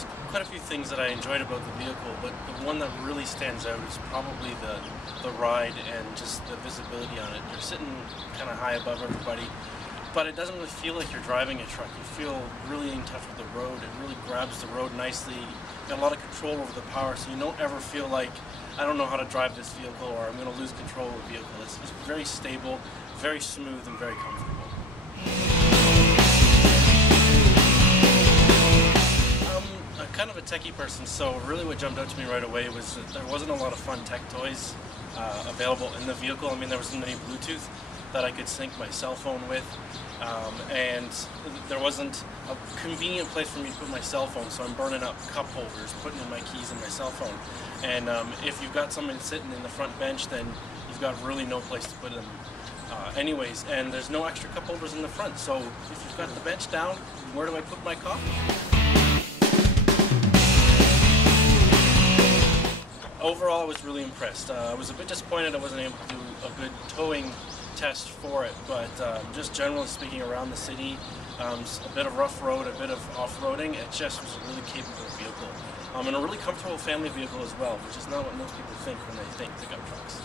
there's quite a few things that I enjoyed about the vehicle, but the one that really stands out is probably the ride and just the visibility on it. You're sitting kind of high above everybody, but it doesn't really feel like you're driving a truck. You feel really in touch with the road. It really grabs the road nicely. You got a lot of control over the power, so you don't ever feel like, I don't know how to drive this vehicle or I'm going to lose control of the vehicle. It's very stable, very smooth, and very comfortable. I'm kind of a techie person, so really what jumped out to me right away was that there wasn't a lot of fun tech toys available in the vehicle. I mean, there wasn't any Bluetooth that I could sync my cell phone with, and there wasn't a convenient place for me to put my cell phone, so I'm burning up cup holders, putting in my keys in my cell phone. And if you've got someone sitting in the front bench, then you've got really no place to put them anyways, and there's no extra cup holders in the front, so if you've got the bench down, where do I put my coffee? Overall, I was really impressed. I was a bit disappointed I wasn't able to do a good towing test for it, but just generally speaking around the city, a bit of rough road, a bit of off-roading, it just was a really capable vehicle. And a really comfortable family vehicle as well, which is not what most people think when they think pickup trucks.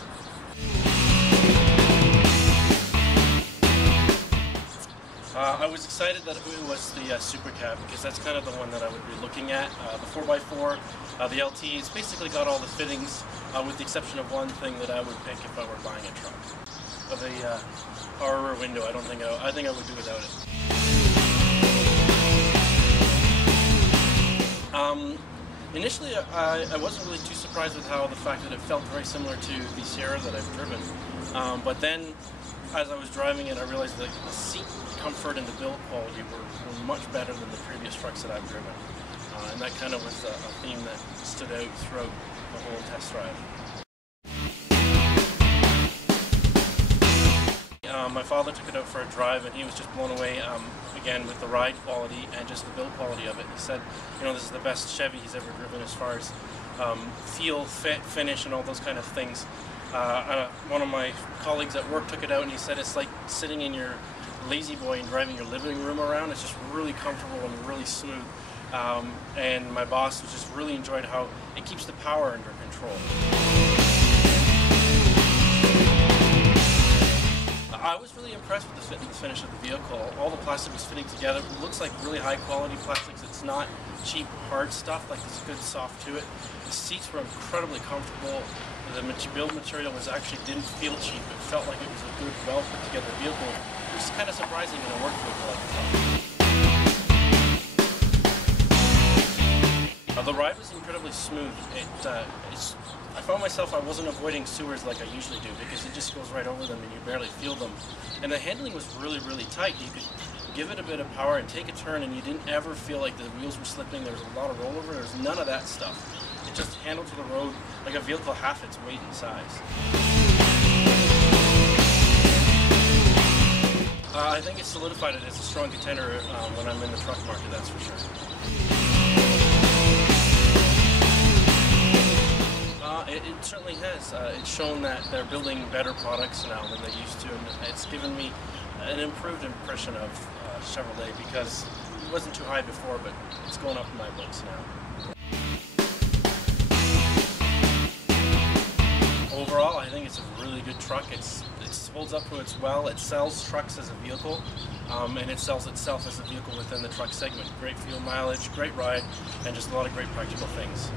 I was excited that it was the Super Cab because that's kind of the one that I would be looking at. The 4x4, the LT, it's basically got all the fittings with the exception of one thing that I would pick if I were buying a truck. Of a power rear window, I think I would do without it. Initially, I wasn't really too surprised with how the fact that it felt very similar to the Sierra that I've driven. But then, as I was driving it, I realized that the seat comfort and the build quality were much better than the previous trucks that I've driven. And that kind of was a theme that stood out throughout the whole test drive. My father took it out for a drive and he was just blown away again with the ride quality and just the build quality of it. He said, you know, this is the best Chevy he's ever driven as far as feel, fit, finish, and all those kind of things. One of my colleagues at work took it out and he said it's like sitting in your Lazy Boy and driving your living room around. It's just really comfortable and really smooth. And my boss was just really enjoyed how it keeps the power under control. I was really impressed with the fit and the finish of the vehicle. All the plastic was fitting together. It looks like really high quality plastics. It's not cheap, hard stuff, like there's good soft to it. The seats were incredibly comfortable. The build material didn't feel cheap. It felt like it was a good, well put together vehicle, which is kind of surprising in a work vehicle like this. The ride was incredibly smooth. I found myself, I wasn't avoiding sewers like I usually do because it just goes right over them and you barely feel them. And the handling was really, really tight. You could give it a bit of power and take a turn and you didn't ever feel like the wheels were slipping. There was a lot of rollover. There was none of that stuff. It just handled to the road like a vehicle half its weight and size. I think it solidified it as a strong contender when I'm in the truck market, that's for sure. It certainly has. It's shown that they're building better products now than they used to, and it's given me an improved impression of Chevrolet because it wasn't too high before, but it's going up in my books now. Overall, I think it's a really good truck. It holds up to its well. It sells trucks as a vehicle, and it sells itself as a vehicle within the truck segment. Great fuel mileage, great ride, and just a lot of great practical things.